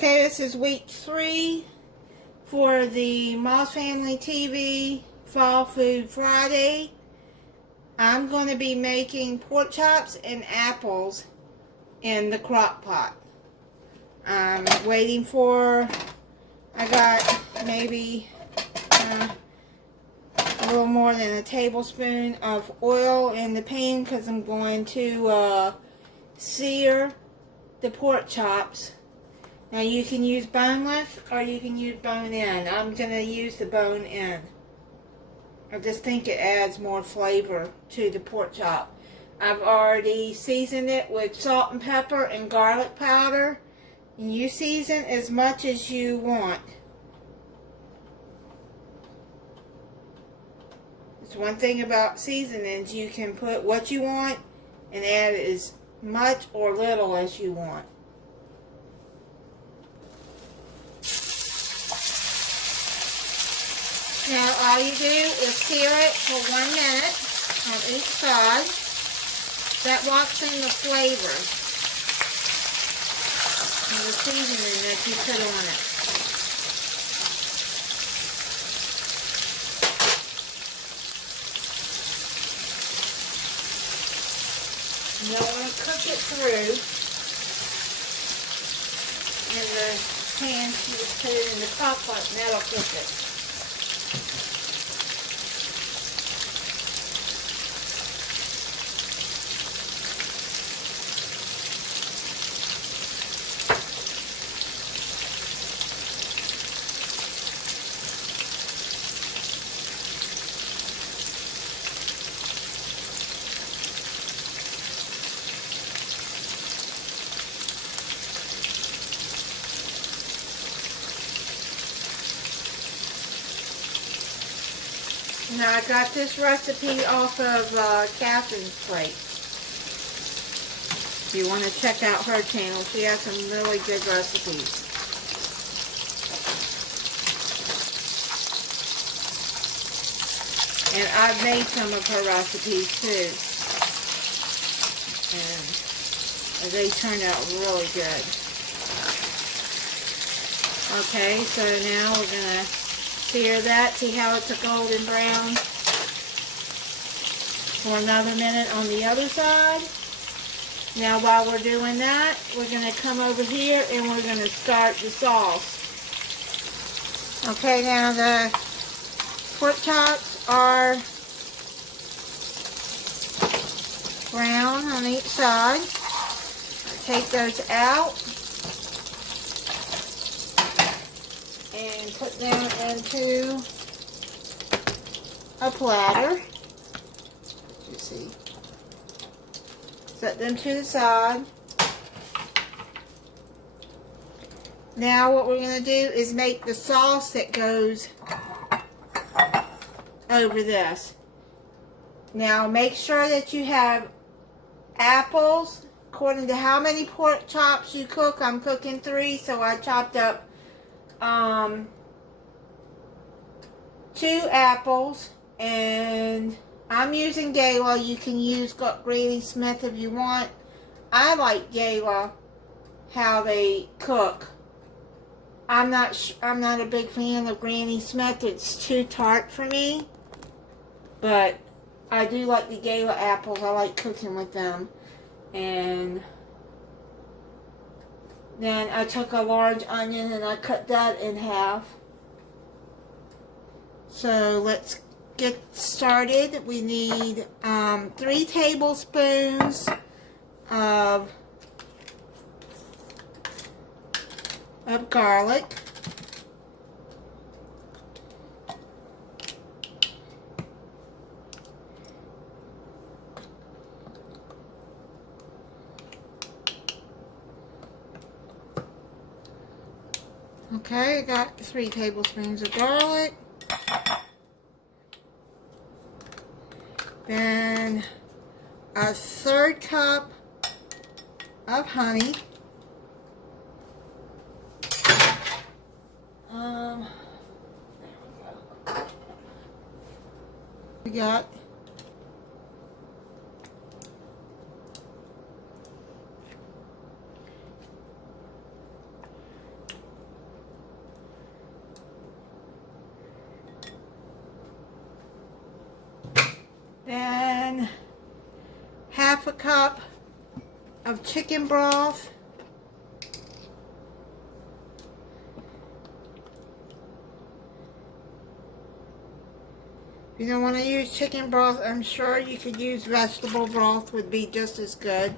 Okay, this is week 3 for the Moss Family TV Fall Food Friday. I'm going to be making pork chops and apples in the crock pot. I'm waiting for, I got maybe a little more than a tablespoon of oil in the pan because I'm going to sear the pork chops. Now you can use boneless or you can use bone-in. I'm going to use the bone-in. I just think it adds more flavor to the pork chop. I've already seasoned it with salt and pepper and garlic powder. And you season as much as you want. It's one thing about seasonings, you can put what you want and add as much or little as you want. Now all you do is sear it for 1 minute on each side. That locks in the flavor of the seasoning that you put on it. You don't want to cook it through in the pan. You just put it in the crock pot and that'll cook it. Now I got this recipe off of Catherine's plate. If you want to check out her channel, she has some really good recipes. And I've made some of her recipes too. And they turned out really good. Okay, so now we're going to sear that. See how it's a golden brown for another minute on the other side. Now while we're doing that, we're going to come over here and we're going to start the sauce. Okay, now the pork chops are brown on each side. Take those out and put them into a platter. You see. Set them to the side. Now what we're going to do is make the sauce that goes over this. Now make sure that you have apples. According to how many pork chops you cook, I'm cooking 3, so I chopped up 2 apples, and I'm using Gala. You can use Granny Smith if you want. I like Gala, how they cook. I'm not a big fan of Granny Smith. It's too tart for me, but I do like the Gala apples. I like cooking with them. And then I took a large onion and I cut that in half. So let's get started. We need 3 tablespoons of garlic. Okay, I got 3 tablespoons of garlic. Then a 1/3 cup of honey. There we go. We got half a cup of chicken broth. If you don't want to use chicken broth, I'm sure you could use vegetable broth, would be just as good.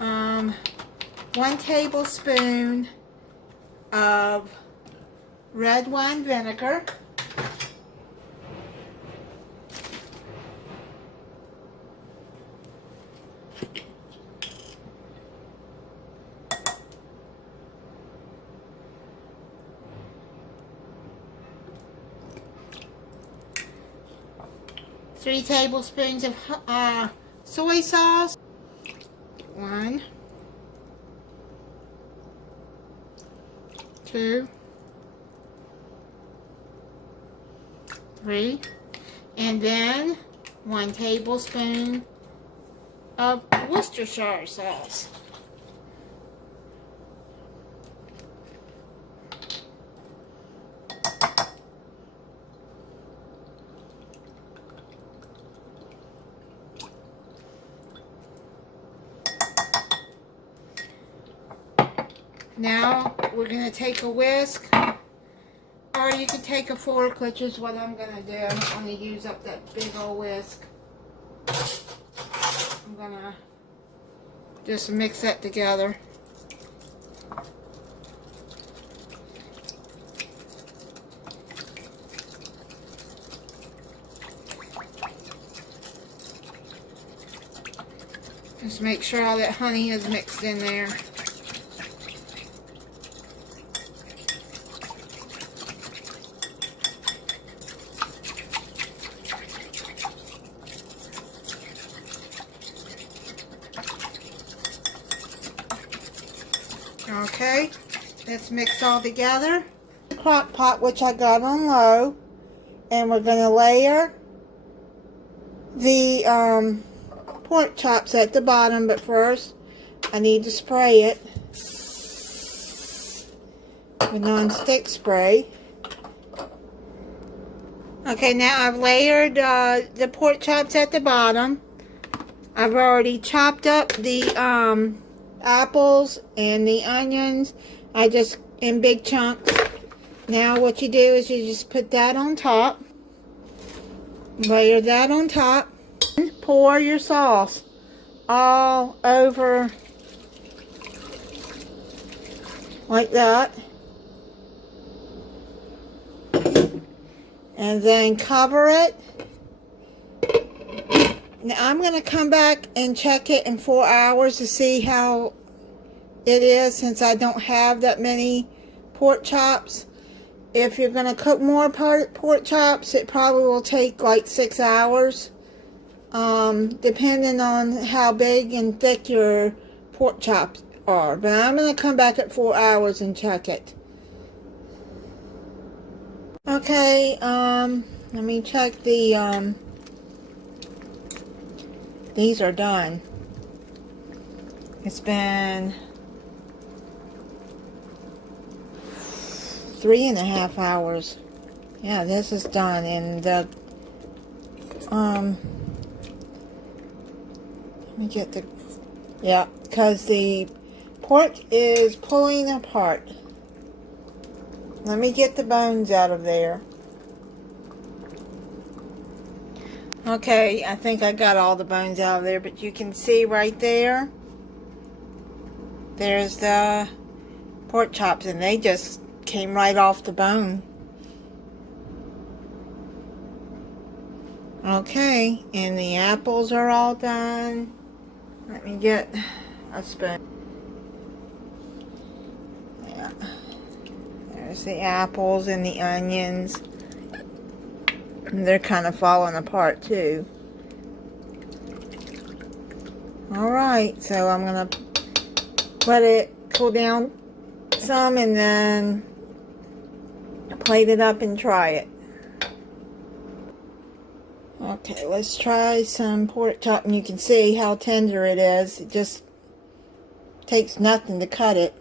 1 tablespoon of red wine vinegar. Three tablespoons of soy sauce. 1, 2, 3, and then 1 tablespoon of Worcestershire sauce. Now we're going to take a whisk, or you can take a fork, which is what I'm going to do. I'm not going to use up that big old whisk. I'm going to just mix that together. Just make sure all that honey is mixed in there. Okay, let's mix all together. The crock pot, which I got on low, and we're going to layer the pork chops at the bottom, but first I need to spray it with non-stick spray. Okay, now I've layered the pork chops at the bottom. I've already chopped up the apples and the onions. I just in big chunks. Now what you do is you just put that on top. Layer that on top. Pour your sauce all over like that. And then cover it. Now I'm going to come back and check it in 4 hours to see how it is, since I don't have that many pork chops. If you're going to cook more pork chops, it probably will take like 6 hours, depending on how big and thick your pork chops are. But I'm going to come back at 4 hours and check it. Okay, let me check the, these are done. It's been 3.5 hours. Yeah, this is done. And the let me get the, yeah, because the pork is pulling apart. Let me get the bones out of there. Okay, I think I got all the bones out of there, but you can see right there, there's the pork chops, and they just came right off the bone. Okay, and the apples are all done. Let me get a spoon. Yeah. There's the apples and the onions. They're kind of falling apart too. Alright, so I'm going to let it cool down some and then plate it up and try it. Okay, let's try some pork chop, and you can see how tender it is. It just takes nothing to cut it.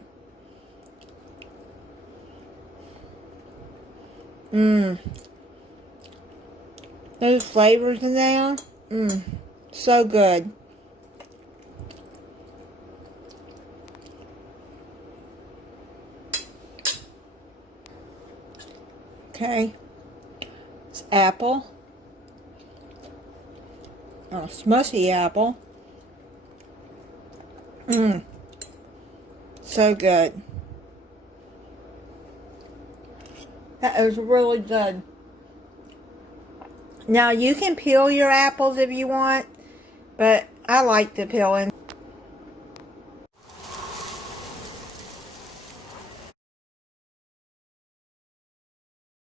Those flavors in there, So good. Okay. It's apple. Oh, smushy apple. Mmm. So good. That is really good. Now you can peel your apples if you want, but I like the peeling.